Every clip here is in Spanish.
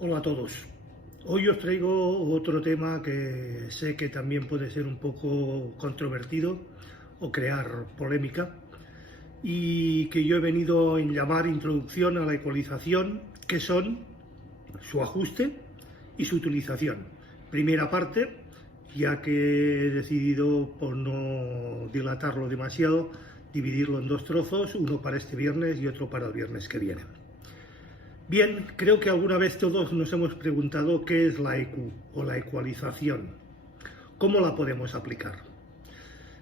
Hola a todos. Hoy os traigo otro tema que sé que también puede ser un poco controvertido o crear polémica y que yo he venido a llamar introducción a la ecualización, que son su ajuste y su utilización. Primera parte, ya que he decidido, por no dilatarlo demasiado, dividirlo en dos trozos, uno para este viernes y otro para el viernes que viene. Bien, creo que alguna vez todos nos hemos preguntado qué es la EQ o la ecualización. ¿Cómo la podemos aplicar?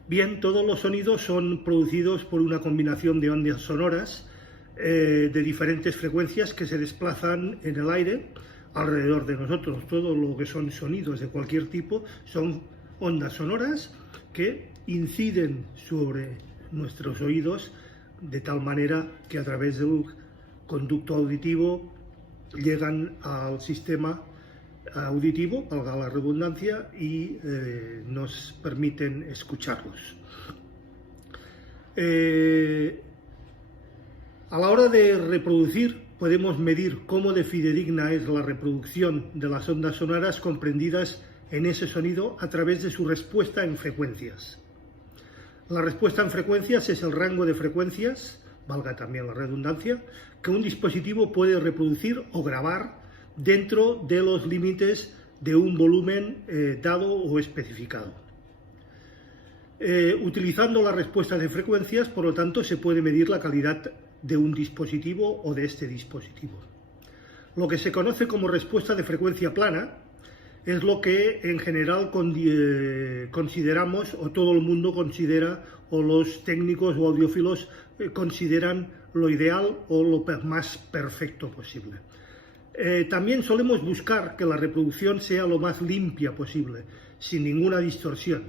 Bien, todos los sonidos son producidos por una combinación de ondas sonoras de diferentes frecuencias que se desplazan en el aire alrededor de nosotros. Todo lo que son sonidos de cualquier tipo son ondas sonoras que inciden sobre nuestros oídos de tal manera que a través del conducto auditivo llegan al sistema auditivo, valga la redundancia, y nos permiten escucharlos. A la hora de reproducir, podemos medir cómo de fidedigna es la reproducción de las ondas sonoras comprendidas en ese sonido a través de su respuesta en frecuencias. La respuesta en frecuencias es el rango de frecuencias, valga también la redundancia, que un dispositivo puede reproducir o grabar dentro de los límites de un volumen dado o especificado. Utilizando la respuesta de frecuencias, por lo tanto, se puede medir la calidad de un dispositivo o de este dispositivo. Lo que se conoce como respuesta de frecuencia plana es lo que en general consideramos, o todo el mundo considera, o los técnicos o audiófilos consideran lo ideal o lo más perfecto posible. También solemos buscar que la reproducción sea lo más limpia posible, sin ninguna distorsión,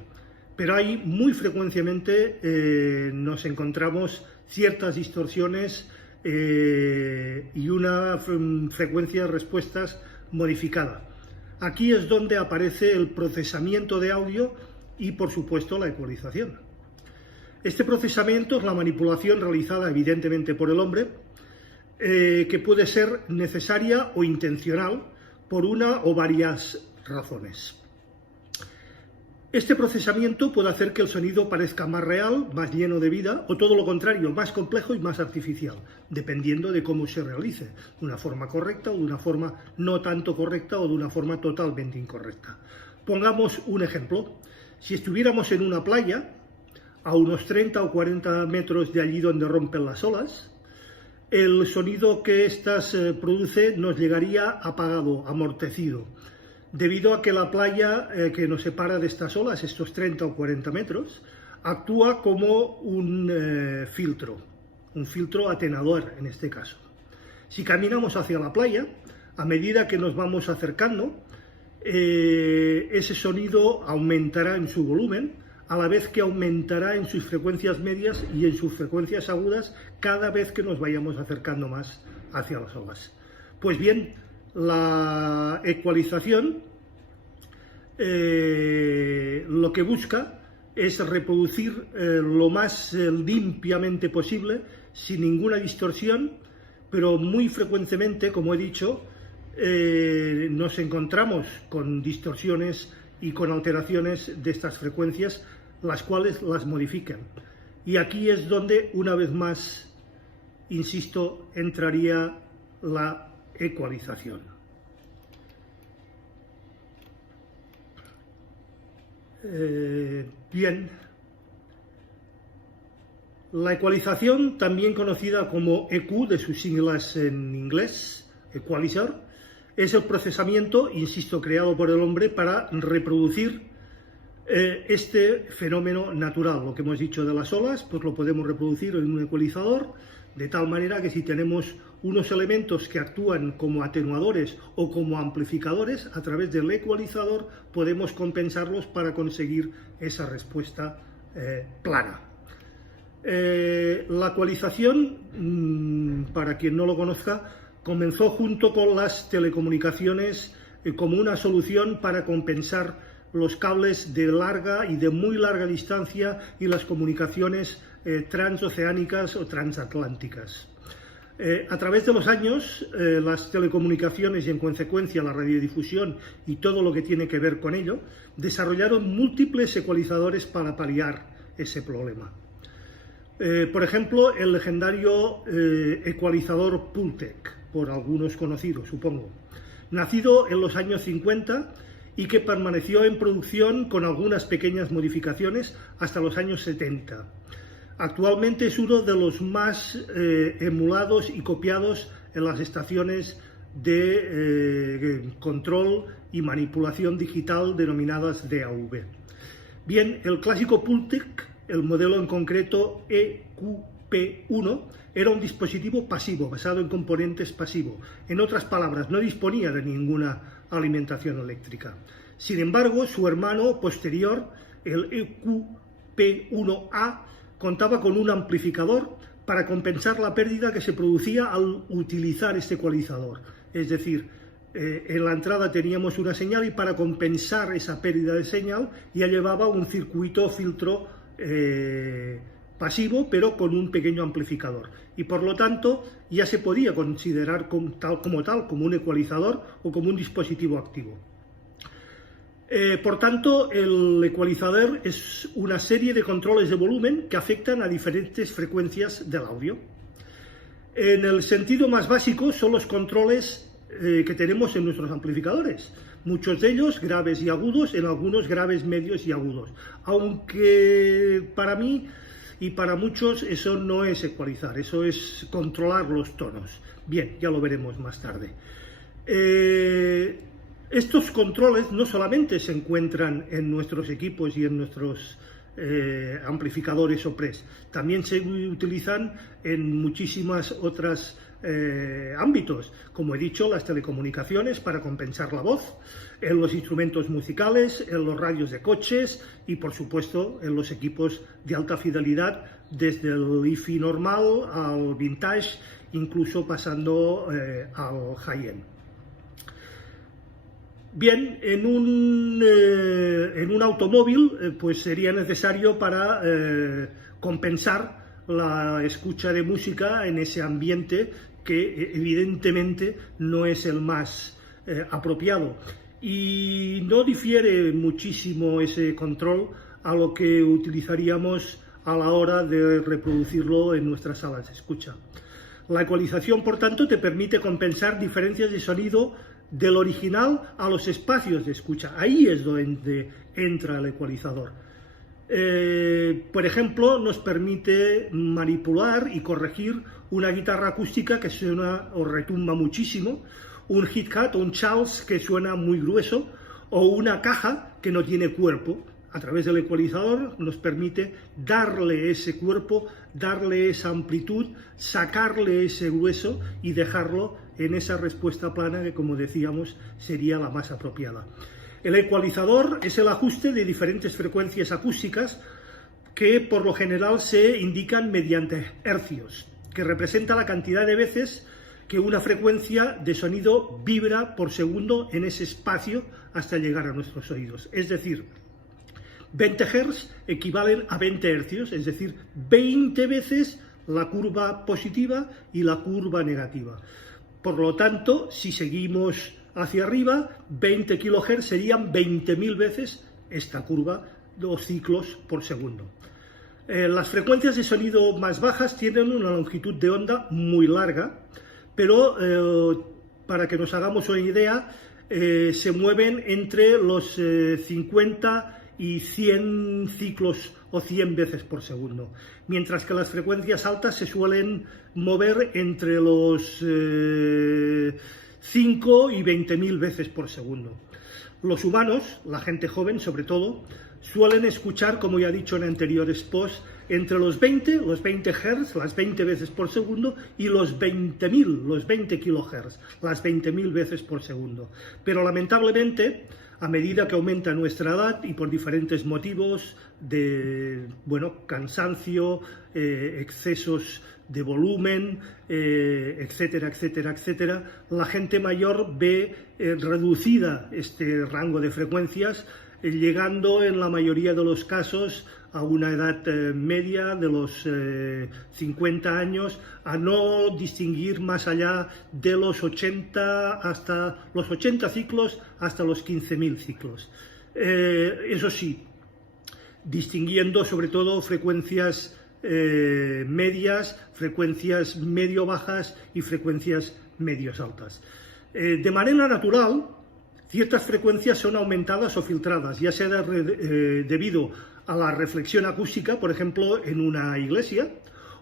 pero ahí muy frecuentemente nos encontramos ciertas distorsiones y una frecuencia de respuestas modificada. Aquí es donde aparece el procesamiento de audio y, por supuesto, la ecualización. Este procesamiento es la manipulación realizada evidentemente por el hombre, que puede ser necesaria o intencional por una o varias razones. Este procesamiento puede hacer que el sonido parezca más real, más lleno de vida, o todo lo contrario, más complejo y más artificial, dependiendo de cómo se realice, de una forma correcta o de una forma no tanto correcta o de una forma totalmente incorrecta. Pongamos un ejemplo. Si estuviéramos en una playa, a unos 30 o 40 metros de allí donde rompen las olas, el sonido que éstas produce nos llegaría apagado, amortecido, debido a que la playa que nos separa de estas olas, estos 30 o 40 metros, actúa como un filtro atenuador en este caso. Si caminamos hacia la playa, a medida que nos vamos acercando, ese sonido aumentará en su volumen, a la vez que aumentará en sus frecuencias medias y en sus frecuencias agudas cada vez que nos vayamos acercando más hacia las olas. Pues bien, la ecualización lo que busca es reproducir lo más limpiamente posible, sin ninguna distorsión, pero muy frecuentemente, como he dicho, nos encontramos con distorsiones y con alteraciones de estas frecuencias, las cuales las modifican. Y aquí es donde, una vez más, insisto, entraría la ecualización. Bien, la ecualización, también conocida como EQ, de sus siglas en inglés, equalizer, es el procesamiento, insisto, creado por el hombre para reproducir este fenómeno natural. Lo que hemos dicho de las olas, pues lo podemos reproducir en un ecualizador, de tal manera que si tenemos unos elementos que actúan como atenuadores o como amplificadores, a través del ecualizador podemos compensarlos para conseguir esa respuesta plana. La ecualización, para quien no lo conozca, comenzó junto con las telecomunicaciones como una solución para compensar los cables de larga y de muy larga distancia y las comunicaciones transoceánicas o transatlánticas. A través de los años, las telecomunicaciones y en consecuencia la radiodifusión y todo lo que tiene que ver con ello, desarrollaron múltiples ecualizadores para paliar ese problema. Por ejemplo, el legendario ecualizador Pultec, por algunos conocidos, supongo, nacido en los años 50 y que permaneció en producción con algunas pequeñas modificaciones hasta los años 70. Actualmente es uno de los más emulados y copiados en las estaciones de control y manipulación digital denominadas DAV. Bien, el clásico Pultec, el modelo en concreto EQP1, era un dispositivo pasivo, basado en componentes pasivos. En otras palabras, no disponía de ninguna alimentación eléctrica. Sin embargo, su hermano posterior, el EQP1A, contaba con un amplificador para compensar la pérdida que se producía al utilizar este ecualizador. Es decir, en la entrada teníamos una señal y para compensar esa pérdida de señal ya llevaba un circuito filtro pasivo, pero con un pequeño amplificador. Y por lo tanto ya se podía considerar como un ecualizador o como un dispositivo activo. Por tanto, el ecualizador es una serie de controles de volumen que afectan a diferentes frecuencias del audio. En el sentido más básico son los controles que tenemos en nuestros amplificadores, muchos de ellos graves y agudos, en algunos graves, medios y agudos, aunque para mí y para muchos eso no es ecualizar, eso es controlar los tonos. Bien, ya lo veremos más tarde. Estos controles no solamente se encuentran en nuestros equipos y en nuestros amplificadores o pres, también se utilizan en muchísimas otras ámbitos, como he dicho, las telecomunicaciones para compensar la voz, en los instrumentos musicales, en los radios de coches y por supuesto en los equipos de alta fidelidad, desde el hi-fi normal al vintage, incluso pasando al high-end. Bien, en un automóvil pues sería necesario para compensar la escucha de música en ese ambiente que evidentemente no es el más apropiado. Y no difiere muchísimo ese control a lo que utilizaríamos a la hora de reproducirlo en nuestras salas de escucha. La ecualización, por tanto, te permite compensar diferencias de sonido del original a los espacios de escucha. Ahí es donde entra el ecualizador. Por ejemplo, nos permite manipular y corregir una guitarra acústica que suena o retumba muchísimo, un hi-hat o un Charles que suena muy grueso, o una caja que no tiene cuerpo. A través del ecualizador nos permite darle ese cuerpo, darle esa amplitud, sacarle ese grueso y dejarlo en esa respuesta plana que, como decíamos, sería la más apropiada. El ecualizador es el ajuste de diferentes frecuencias acústicas que por lo general se indican mediante hercios, que representa la cantidad de veces que una frecuencia de sonido vibra por segundo en ese espacio hasta llegar a nuestros oídos. Es decir, 20 Hz equivalen a 20 hercios, es decir, 20 veces la curva positiva y la curva negativa. Por lo tanto, si seguimos hacia arriba, 20 kHz serían 20.000 veces esta curva, 2 ciclos por segundo. Las frecuencias de sonido más bajas tienen una longitud de onda muy larga, pero para que nos hagamos una idea, se mueven entre los 50 y 100 ciclos o 100 veces por segundo, mientras que las frecuencias altas se suelen mover entre los 5 y 20.000 veces por segundo. Los humanos, la gente joven sobre todo, suelen escuchar, como ya he dicho en anteriores posts, entre los 20 Hz, las 20 veces por segundo, y los 20.000, los 20 kHz, las 20.000 veces por segundo. Pero lamentablemente, a medida que aumenta nuestra edad y por diferentes motivos de cansancio, excesos de volumen, etcétera, etcétera, etcétera, la gente mayor ve reducida este rango de frecuencias llegando en la mayoría de los casos a una edad media de los 50 años, a no distinguir más allá de los 80 ciclos hasta los 15.000 ciclos. Eso sí, distinguiendo sobre todo frecuencias medias, frecuencias medio-bajas y frecuencias medios altas. De manera natural, ciertas frecuencias son aumentadas o filtradas, ya sea debido a la reflexión acústica, por ejemplo, en una iglesia,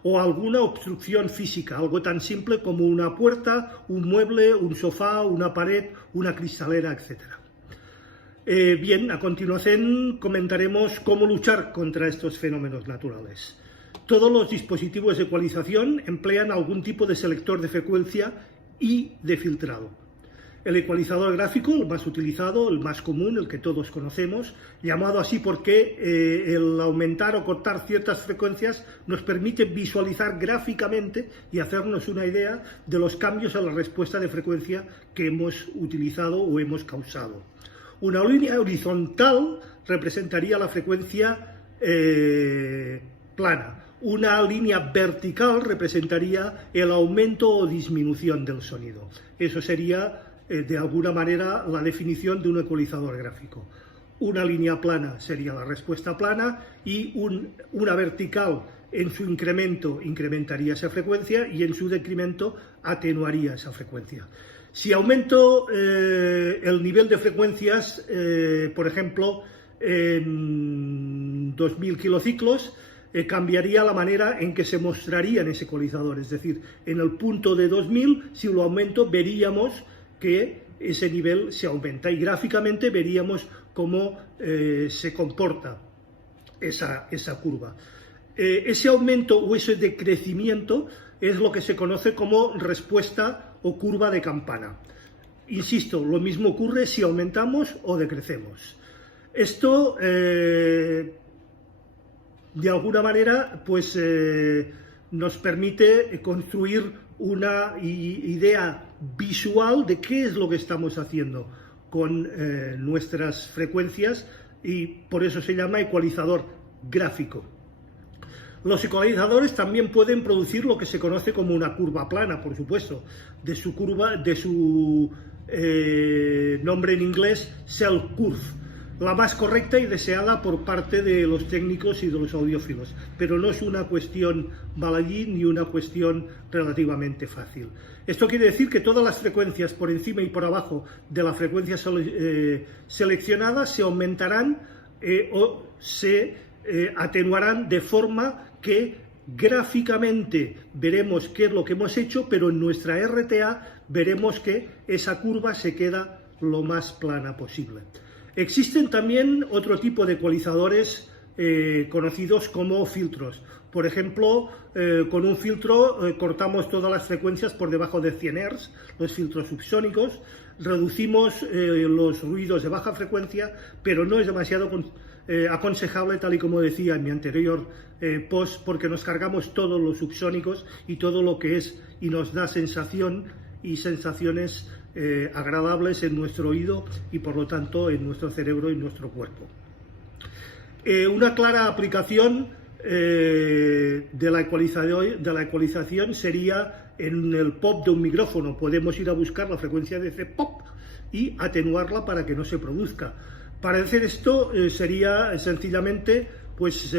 o a alguna obstrucción física, algo tan simple como una puerta, un mueble, un sofá, una pared, una cristalera, etc. Bien, a continuación comentaremos cómo luchar contra estos fenómenos naturales. Todos los dispositivos de ecualización emplean algún tipo de selector de frecuencia y de filtrado. El ecualizador gráfico, el más utilizado, el más común, el que todos conocemos, llamado así porque el aumentar o cortar ciertas frecuencias nos permite visualizar gráficamente y hacernos una idea de los cambios en la respuesta de frecuencia que hemos utilizado o hemos causado. Una línea horizontal representaría la frecuencia plana. Una línea vertical representaría el aumento o disminución del sonido. Eso sería, de alguna manera, la definición de un ecualizador gráfico. Una línea plana sería la respuesta plana y una vertical en su incremento incrementaría esa frecuencia y en su decremento atenuaría esa frecuencia. Si aumento el nivel de frecuencias, por ejemplo, en 2000 kilociclos, cambiaría la manera en que se mostraría en ese ecualizador, es decir, en el punto de 2000, si lo aumento, veríamos que ese nivel se aumenta y gráficamente veríamos cómo se comporta esa curva. Ese aumento o ese decrecimiento es lo que se conoce como respuesta o curva de campana. Insisto, lo mismo ocurre si aumentamos o decrecemos. Esto, de alguna manera, pues nos permite construir una idea visual de qué es lo que estamos haciendo con nuestras frecuencias y por eso se llama ecualizador gráfico. Los ecualizadores también pueden producir lo que se conoce como una curva plana, por supuesto, de su nombre en inglés, cell curve, la más correcta y deseada por parte de los técnicos y de los audiófilos, pero no es una cuestión baladí ni una cuestión relativamente fácil. Esto quiere decir que todas las frecuencias por encima y por abajo de la frecuencia seleccionada se aumentarán o se atenuarán de forma que gráficamente veremos qué es lo que hemos hecho, pero en nuestra RTA veremos que esa curva se queda lo más plana posible. Existen también otro tipo de ecualizadores conocidos como filtros. Por ejemplo, con un filtro cortamos todas las frecuencias por debajo de 100 Hz, los filtros subsónicos, reducimos los ruidos de baja frecuencia, pero no es demasiado aconsejable, tal y como decía en mi anterior post, porque nos cargamos todos los subsónicos y todo lo que es y nos da sensación y sensaciones agradables en nuestro oído y por lo tanto en nuestro cerebro y en nuestro cuerpo. Una clara aplicación de la ecualización sería en el pop de un micrófono. Podemos ir a buscar la frecuencia de ese pop y atenuarla para que no se produzca. Para hacer esto sería sencillamente pues,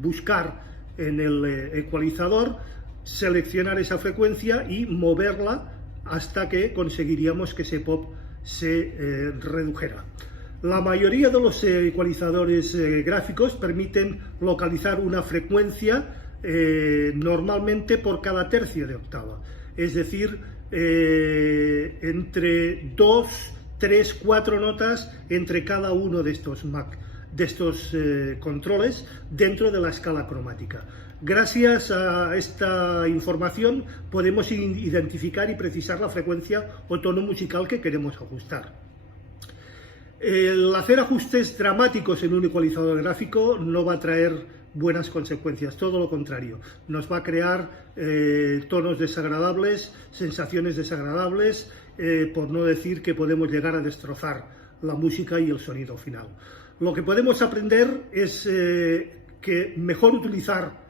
buscar en el ecualizador, seleccionar esa frecuencia y moverla hasta que conseguiríamos que ese pop se redujera. La mayoría de los ecualizadores gráficos permiten localizar una frecuencia normalmente por cada tercio de octava, es decir, entre 2, 3, 4 notas entre cada uno de estos controles dentro de la escala cromática. Gracias a esta información podemos identificar y precisar la frecuencia o tono musical que queremos ajustar. El hacer ajustes dramáticos en un ecualizador gráfico no va a traer buenas consecuencias, todo lo contrario, nos va a crear tonos desagradables, sensaciones desagradables, por no decir que podemos llegar a destrozar la música y el sonido final. Lo que podemos aprender es que mejor utilizar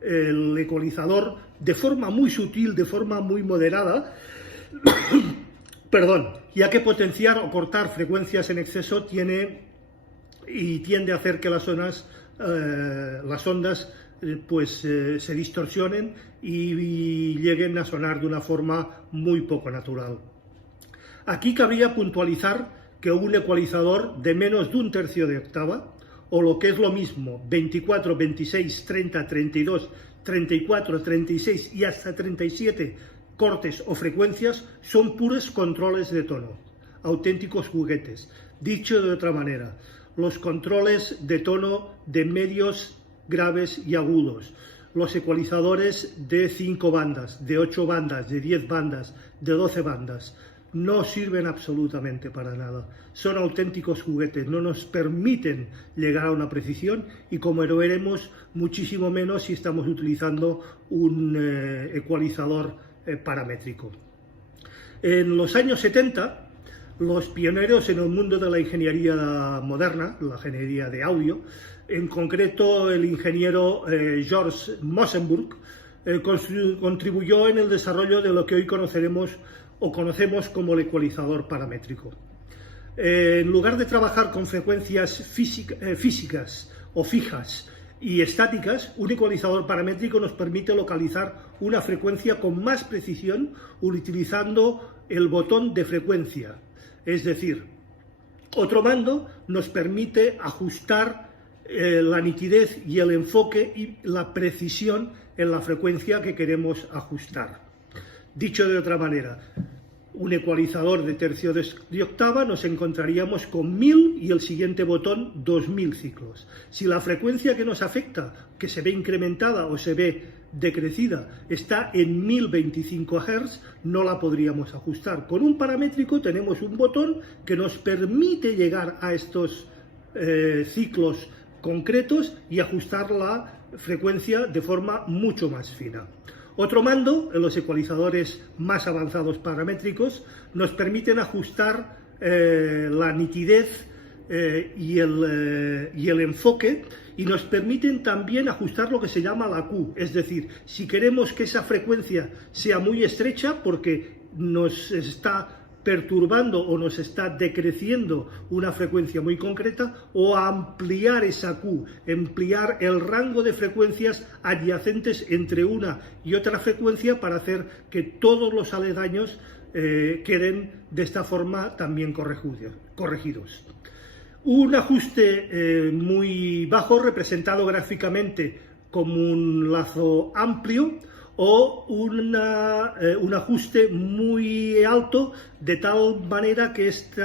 el ecualizador de forma muy sutil, de forma muy moderada, perdón, ya que potenciar o cortar frecuencias en exceso tiende a hacer que las ondas se distorsionen y lleguen a sonar de una forma muy poco natural. Aquí cabría puntualizar que un ecualizador de menos de 1/3 de octava, o lo que es lo mismo, 24, 26, 30, 32, 34, 36 y hasta 37 cortes o frecuencias, son puros controles de tono, auténticos juguetes. Dicho de otra manera, los controles de tono de medios, graves y agudos, los ecualizadores de 5 bandas, de 8 bandas, de 10 bandas, de 12 bandas, no sirven absolutamente para nada. Son auténticos juguetes, no nos permiten llegar a una precisión y, como lo veremos, muchísimo menos si estamos utilizando un ecualizador paramétrico. En los años 70, los pioneros en el mundo de la ingeniería moderna, la ingeniería de audio, en concreto el ingeniero George Mosenburg, contribuyó en el desarrollo de lo que hoy conocemos como el ecualizador paramétrico. En lugar de trabajar con frecuencias físicas o fijas y estáticas, un ecualizador paramétrico nos permite localizar una frecuencia con más precisión utilizando el botón de frecuencia. Es decir, otro mando nos permite ajustar la nitidez y el enfoque y la precisión en la frecuencia que queremos ajustar. Dicho de otra manera, un ecualizador de tercio de octava nos encontraríamos con 1000 y el siguiente botón 2000 ciclos. Si la frecuencia que nos afecta, que se ve incrementada o se ve decrecida, está en 1025 Hz, no la podríamos ajustar. Con un paramétrico tenemos un botón que nos permite llegar a estos ciclos concretos y ajustar la frecuencia de forma mucho más fina. Otro mando, en los ecualizadores más avanzados paramétricos, nos permiten ajustar la nitidez y el enfoque, y nos permiten también ajustar lo que se llama la Q, es decir, si queremos que esa frecuencia sea muy estrecha porque nos está perturbando o nos está decreciendo una frecuencia muy concreta, o ampliar esa Q, ampliar el rango de frecuencias adyacentes entre una y otra frecuencia para hacer que todos los aledaños queden de esta forma también corregidos. Un ajuste muy bajo, representado gráficamente como un lazo amplio, o un ajuste muy alto, de tal manera que este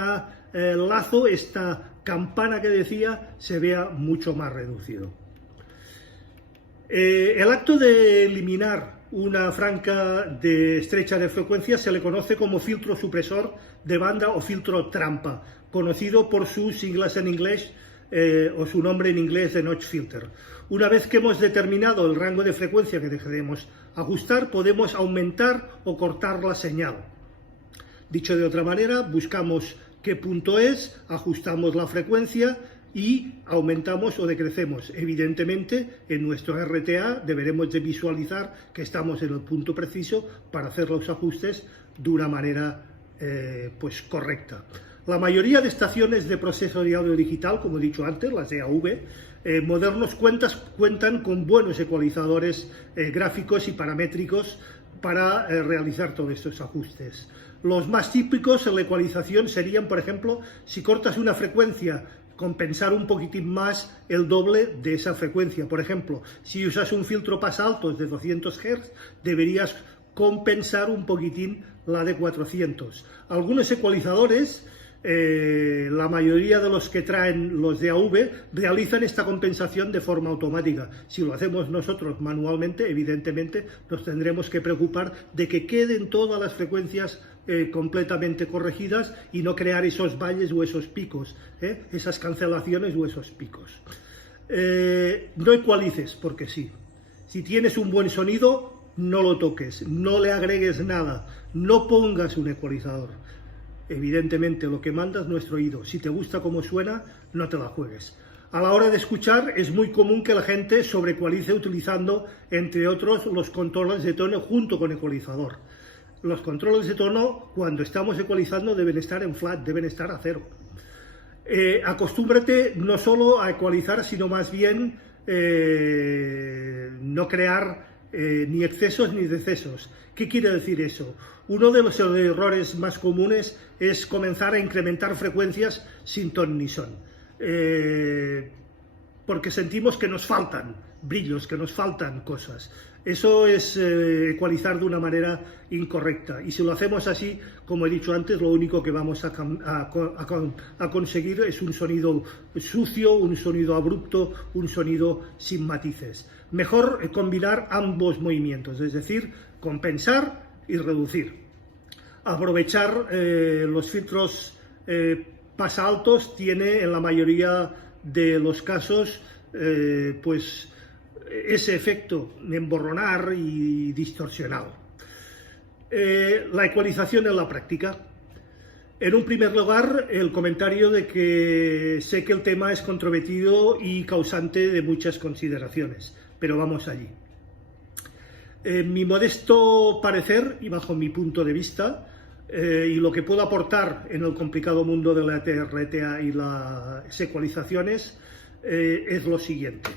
lazo, esta campana que decía, se vea mucho más reducido. El acto de eliminar una franja estrecha de frecuencia se le conoce como filtro supresor de banda o filtro trampa, conocido por sus siglas en inglés o su nombre en inglés de notch filter. Una vez que hemos determinado el rango de frecuencia que queremos ajustar, podemos aumentar o cortar la señal. Dicho de otra manera, buscamos qué punto es, ajustamos la frecuencia y aumentamos o decrecemos. Evidentemente, en nuestro RTA deberemos de visualizar que estamos en el punto preciso para hacer los ajustes de una manera correcta. La mayoría de estaciones de proceso de audio digital, como he dicho antes, las DAV, modernos cuentan con buenos ecualizadores gráficos y paramétricos para realizar todos estos ajustes. Los más típicos en la ecualización serían, por ejemplo, si cortas una frecuencia, compensar un poquitín más el doble de esa frecuencia. Por ejemplo, si usas un filtro pas altos de 200 Hz, deberías compensar un poquitín la de 400. Algunos ecualizadores, la mayoría de los que traen los DAV, realizan esta compensación de forma automática. Si lo hacemos nosotros manualmente, evidentemente nos tendremos que preocupar de que queden todas las frecuencias completamente corregidas y no crear esos valles o esos picos, esas cancelaciones o esos picos. No ecualices porque sí. Si tienes un buen sonido, no lo toques, no le agregues nada, no pongas un ecualizador. Evidentemente lo que manda es nuestro oído. Si te gusta cómo suena, no te la juegues. A la hora de escuchar es muy común que la gente sobreecualice utilizando, entre otros, los controles de tono junto con ecualizador. Los controles de tono, cuando estamos ecualizando, deben estar en flat, deben estar a 0. Acostúmbrate no solo a ecualizar, sino más bien no crear ni excesos ni decesos. ¿Qué quiere decir eso? Uno de los errores más comunes es comenzar a incrementar frecuencias sin ton ni son. Porque sentimos que nos faltan brillos, que nos faltan cosas. Eso es ecualizar de una manera incorrecta, y si lo hacemos así, como he dicho antes, lo único que vamos a conseguir es un sonido sucio, un sonido abrupto, un sonido sin matices. Mejor combinar ambos movimientos, es decir, compensar y reducir. Aprovechar los filtros pasaltos tiene en la mayoría de los casos pues ese efecto de emborronar y distorsionado. La ecualización en la práctica. En un primer lugar, el comentario de que sé que el tema es controvertido y causante de muchas consideraciones, pero vamos allí. En mi modesto parecer y bajo mi punto de vista, y lo que puedo aportar en el complicado mundo de la RTA y las ecualizaciones, es lo siguiente.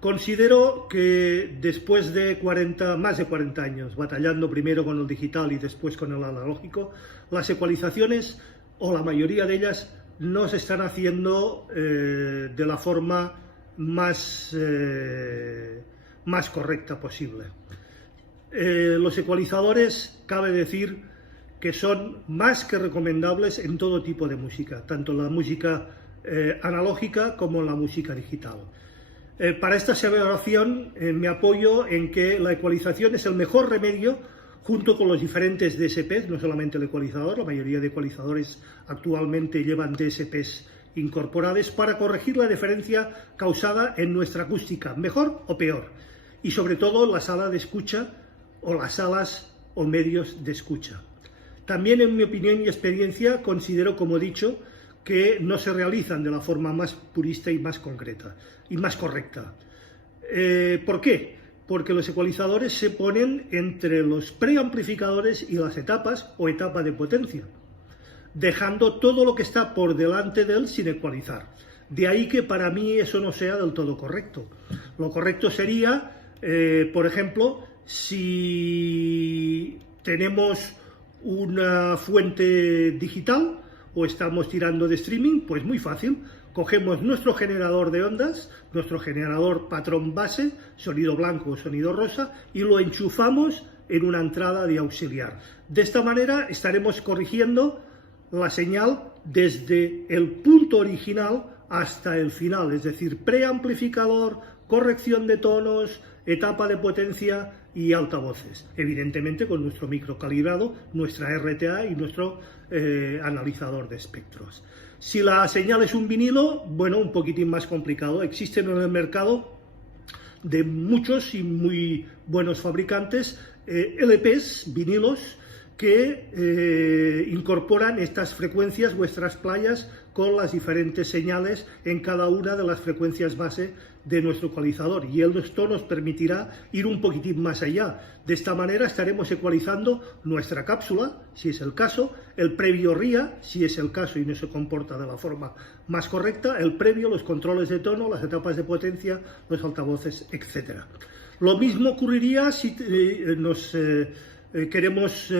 Considero que después de más de 40 años, batallando primero con el digital y después con el analógico, las ecualizaciones, o la mayoría de ellas, no se están haciendo de la forma más correcta posible. Los ecualizadores, cabe decir, que son más que recomendables en todo tipo de música, tanto en la música analógica como en la música digital. Para esta aseveración me apoyo en que la ecualización es el mejor remedio, junto con los diferentes DSPs, no solamente el ecualizador, la mayoría de ecualizadores actualmente llevan DSPs incorporados, para corregir la diferencia causada en nuestra acústica, mejor o peor, y sobre todo en la sala de escucha o las salas o medios de escucha. También, en mi opinión y experiencia, considero, como he dicho, que no se realizan de la forma más purista y más concreta y más correcta. ¿Por qué? Porque los ecualizadores se ponen entre los preamplificadores y las etapas o etapa de potencia, dejando todo lo que está por delante de él sin ecualizar. De ahí que para mí eso no sea del todo correcto. Lo correcto sería, por ejemplo, si tenemos una fuente digital o estamos tirando de streaming, pues muy fácil, cogemos nuestro generador de ondas, nuestro generador patrón base, sonido blanco o sonido rosa, y lo enchufamos en una entrada de auxiliar. De esta manera estaremos corrigiendo la señal desde el punto original hasta el final, es decir, preamplificador, corrección de tonos, etapa de potencia y altavoces, evidentemente con nuestro micro calibrado, nuestra RTA y nuestro analizador de espectros. Si la señal es un vinilo, bueno, un poquitín más complicado. Existen en el mercado de muchos y muy buenos fabricantes LPs, vinilos, que incorporan estas frecuencias, vuestras playas, con las diferentes señales en cada una de las frecuencias base de nuestro ecualizador, y esto nos permitirá ir un poquitín más allá. De esta manera estaremos ecualizando nuestra cápsula, si es el caso, el previo RIA, si es el caso y no se comporta de la forma más correcta, el previo, los controles de tono, las etapas de potencia, los altavoces, etc. Lo mismo ocurriría si queremos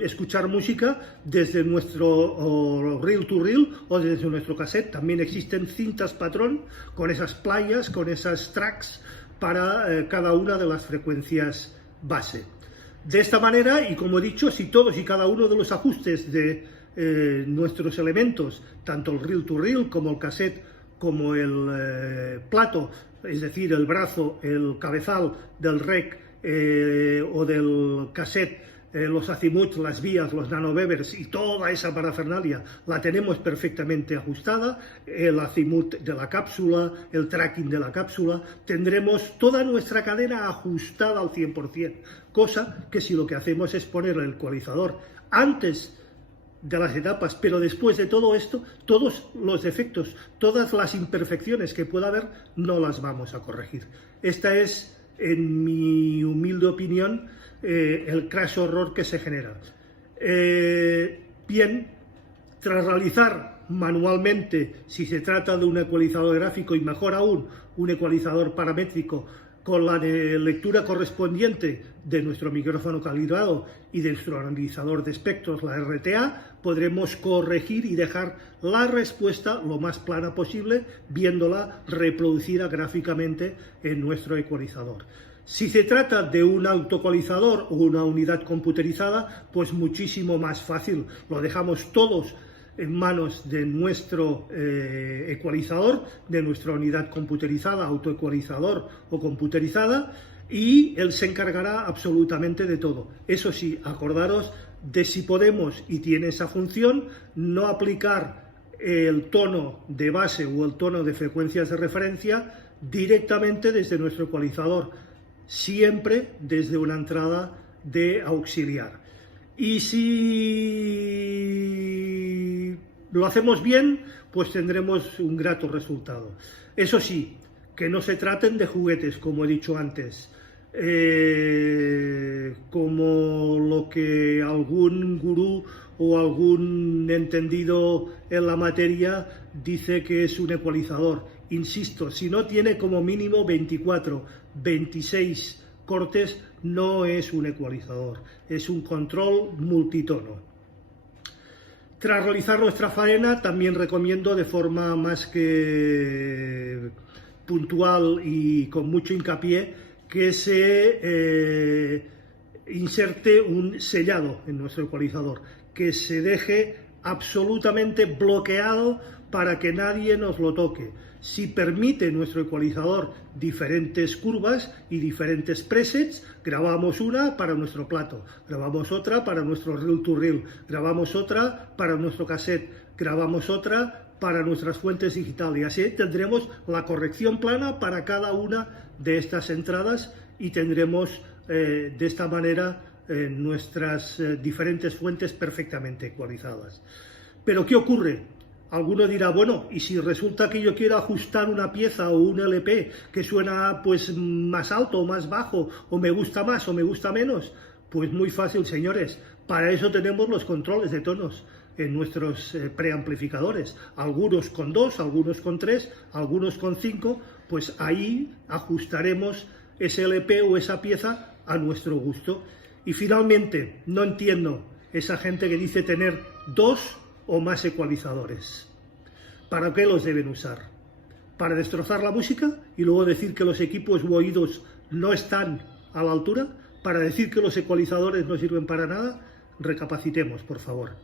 escuchar música desde nuestro reel to reel o desde nuestro cassette. También existen cintas patrón con esas playas, con esas tracks para cada una de las frecuencias base. De esta manera, y como he dicho, si todos y cada uno de los ajustes de nuestros elementos, tanto el reel to reel como el cassette como el plato, es decir, el brazo, el cabezal del rec o del cassette, los azimuths, las vías, los nanobevers y toda esa parafernalia la tenemos perfectamente ajustada, el azimuth de la cápsula, el tracking de la cápsula, tendremos toda nuestra cadena ajustada al 100%, cosa que si lo que hacemos es poner el ecualizador antes de las etapas, pero después de todo esto, todos los defectos, todas las imperfecciones que pueda haber, no las vamos a corregir. Esta es, en mi humilde opinión, el crash horror que se genera. Bien, tras realizar manualmente, si se trata de un ecualizador gráfico y mejor aún, un ecualizador paramétrico, con la lectura correspondiente de nuestro micrófono calibrado y de nuestro analizador de espectros, la RTA, podremos corregir y dejar la respuesta lo más plana posible, viéndola reproducida gráficamente en nuestro ecualizador. Si se trata de un autoecualizador o una unidad computerizada, pues muchísimo más fácil. Lo dejamos todos en manos de nuestro ecualizador, de nuestra unidad computerizada, autoecualizador o computerizada, y él se encargará absolutamente de todo. Eso sí, acordaros de, si podemos y tiene esa función, no aplicar el tono de base o el tono de frecuencias de referencia directamente desde nuestro ecualizador, siempre desde una entrada de auxiliar. Y si lo hacemos bien, pues tendremos un grato resultado. Eso sí, que no se traten de juguetes, como he dicho antes, como lo que algún gurú o algún entendido en la materia dice que es un ecualizador. Insisto, si no tiene como mínimo 24, 26 cortes, no es un ecualizador, es un control multitono. Tras realizar nuestra faena, también recomiendo de forma más que puntual y con mucho hincapié que se inserte un sellado en nuestro ecualizador, que se deje absolutamente bloqueado para que nadie nos lo toque. Si permite nuestro ecualizador diferentes curvas y diferentes presets, grabamos una para nuestro plato, grabamos otra para nuestro reel to reel, grabamos otra para nuestro cassette, grabamos otra para nuestras fuentes digitales, y así tendremos la corrección plana para cada una de estas entradas y tendremos de esta manera nuestras diferentes fuentes perfectamente ecualizadas. Pero ¿qué ocurre? Alguno dirá, bueno, y si resulta que yo quiero ajustar una pieza o un LP que suena pues más alto o más bajo, o me gusta más o me gusta menos, pues muy fácil, señores. Para eso tenemos los controles de tonos en nuestros preamplificadores. Algunos con 2, algunos con 3, algunos con 5, pues ahí ajustaremos ese LP o esa pieza a nuestro gusto. Y finalmente, no entiendo esa gente que dice tener 2 o más ecualizadores. ¿Para qué los deben usar? ¿Para destrozar la música y luego decir que los equipos u oídos no están a la altura? ¿Para decir que los ecualizadores no sirven para nada? Recapacitemos, por favor.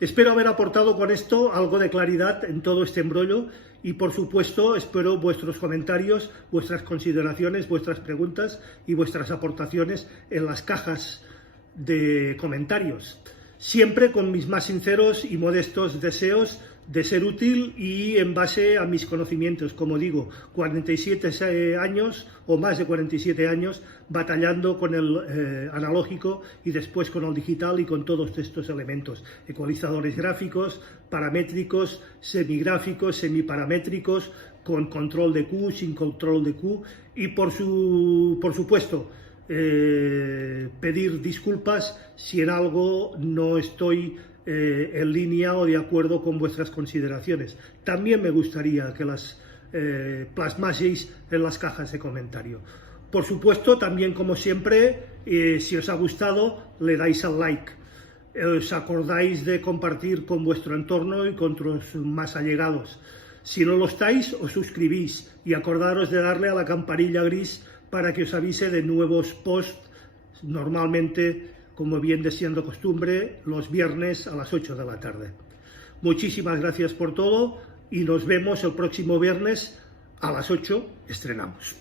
Espero haber aportado con esto algo de claridad en todo este embrollo y, por supuesto, espero vuestros comentarios, vuestras consideraciones, vuestras preguntas y vuestras aportaciones en las cajas de comentarios. Siempre con mis más sinceros y modestos deseos de ser útil y en base a mis conocimientos. Como digo, 47 años o más de 47 años batallando con el analógico y después con el digital y con todos estos elementos. Ecualizadores gráficos, paramétricos, semigráficos, semiparamétricos, con control de Q, sin control de Q y por supuesto, pedir disculpas si en algo no estoy en línea o de acuerdo con vuestras consideraciones. También me gustaría que las plasmaseis en las cajas de comentario. Por supuesto, también como siempre, si os ha gustado, le dais al like. Os acordáis de compartir con vuestro entorno y con los más allegados. Si no lo estáis, os suscribís y acordaros de darle a la campanilla gris para que os avise de nuevos posts, normalmente, como viene siendo costumbre, los viernes a las 8 de la tarde. Muchísimas gracias por todo y nos vemos el próximo viernes a las 8, estrenamos.